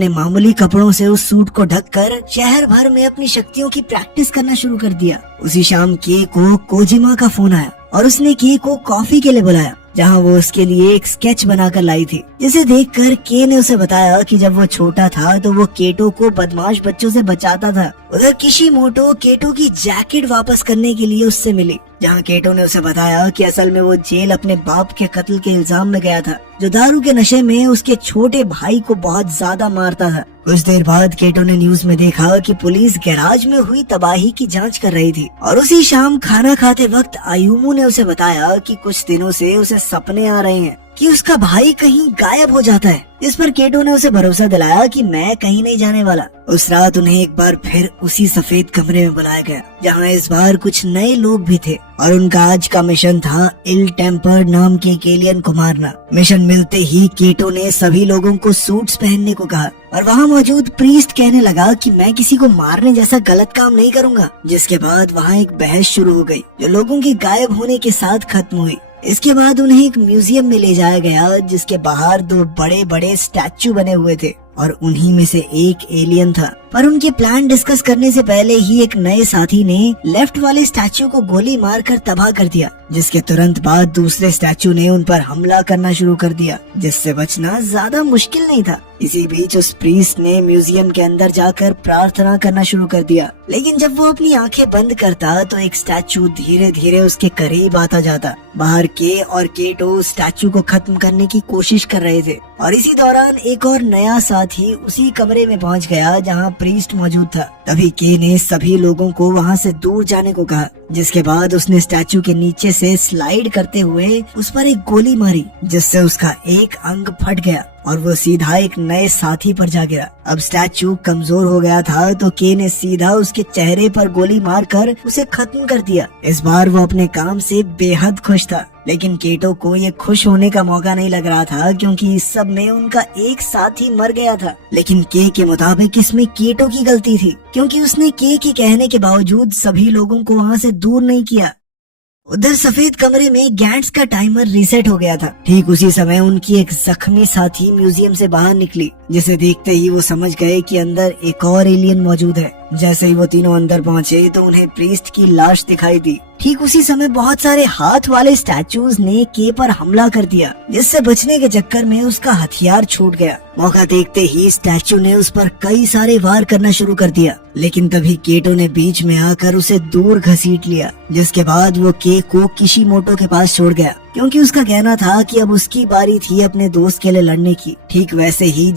अपने मामूली कपड़ों से उस सूट को ढककर शहर भर में अपनी शक्तियों की प्रैक्टिस करना शुरू कर दिया। उसी शाम के को कोजिमा का फोन आया और उसने के को कॉफी के लिए बुलाया, जहां वो उसके लिए एक स्केच बनाकर लाई थी, जिसे देखकर के ने उसे बताया कि जब वो छोटा था तो वो केटो को बदमाश बच्चों से बचाता था। उधर किशिमोटो केटो की जैकेट वापस करने के लिए उससे मिली, जहां केटो ने उसे बताया कि असल में वो जेल अपने बाप के कत्ल के इल्जाम में गया था, जो दारू के नशे में उसके छोटे भाई को बहुत ज्यादा मारता था। कुछ देर बाद केटो ने न्यूज में देखा कि पुलिस गैराज में हुई तबाही की जांच कर रही थी, और उसी शाम खाना खाते वक्त आयुमू ने उसे बताया कि कुछ दिनों से उसे सपने आ रहे हैं कि उसका भाई कहीं गायब हो जाता है। इस पर केटो ने उसे भरोसा दिलाया कि मैं कहीं नहीं जाने वाला। उस रात उन्हें एक बार फिर उसी सफेद कमरे में बुलाया गया, जहां इस बार कुछ नए लोग भी थे, और उनका आज का मिशन था इल टेम्पर्ड नाम के एक एलियन को मारना। मिशन मिलते ही केटो ने सभी लोगों को सूट्स पहनने को कहा, और वहाँ मौजूद प्रीस्ट कहने लगा कि मैं किसी को मारने जैसा गलत काम नहीं करूँगा। जिसके बाद वहाँ एक बहस शुरू हो गई, जो लोगों के गायब होने के साथ खत्म हुई। इसके बाद उन्हें एक म्यूजियम में ले जाया गया, जिसके बाहर दो बड़े बड़े स्टैचू बने हुए थे, और उन्हीं में से एक एलियन था। पर उनके प्लान डिस्कस करने से पहले ही एक नए साथी ने लेफ्ट वाले स्टैचू को गोली मारकर तबाह कर दिया, जिसके तुरंत बाद दूसरे स्टैचू ने उन पर हमला करना शुरू कर दिया, जिससे बचना ज्यादा मुश्किल नहीं था। इसी बीच उस प्रीस्ट ने म्यूजियम के अंदर जाकर प्रार्थना करना शुरू कर दिया, लेकिन जब वो अपनी आंखें बंद करता तो एक स्टैचू धीरे धीरे उसके करीब आता जाता। बाहर के और केटो स्टैचू को खत्म करने की कोशिश कर रहे थे, और इसी दौरान एक और नया साथी उसी कमरे में पहुंच गया जहां प्रीस्ट मौजूद था। तभी के ने सभी लोगों को वहां से दूर जाने को कहा, जिसके बाद उसने स्टैचू के नीचे से स्लाइड करते हुए उस पर एक गोली मारी, जिससे उसका एक अंग फट गया और वो सीधा एक नए साथी पर जा गिरा। अब स्टैचू कमजोर हो गया था तो के ने सीधा उसके चेहरे पर गोली मारकर उसे खत्म कर दिया। इस बार वो अपने काम से बेहद खुश था, लेकिन केटो को ये खुश होने का मौका नहीं लग रहा था, क्योंकि इस सब में उनका एक साथी मर गया था। लेकिन के मुताबिक इसमें केटो की गलती थी, क्योंकि उसने के कहने के बावजूद सभी लोगों को वहाँ से दूर नहीं किया। उधर सफेद कमरे में गैंट्स का टाइमर रीसेट हो गया था। ठीक उसी समय उनकी एक जख्मी साथी म्यूजियम से बाहर निकली, जिसे देखते ही वो समझ गए कि अंदर एक और एलियन मौजूद है। जैसे ही वो तीनों अंदर पहुंचे तो उन्हें प्रीस्ट की लाश दिखाई दी। ठीक उसी समय बहुत सारे हाथ वाले स्टैचूज ने के पर हमला कर दिया, जिससे बचने के चक्कर में उसका हथियार छूट गया। मौका देखते ही स्टैचू ने उस पर कई सारे वार करना शुरू कर दिया, लेकिन तभी केटो ने बीच में आकर उसे दूर घसीट लिया, जिसके बाद वो के को किशिमोटो के पास छोड़ गया, क्योंकि उसका कहना था कि अब उसकी बारी थी अपने दोस्त के लिए लड़ने की। ठीक वैसे ही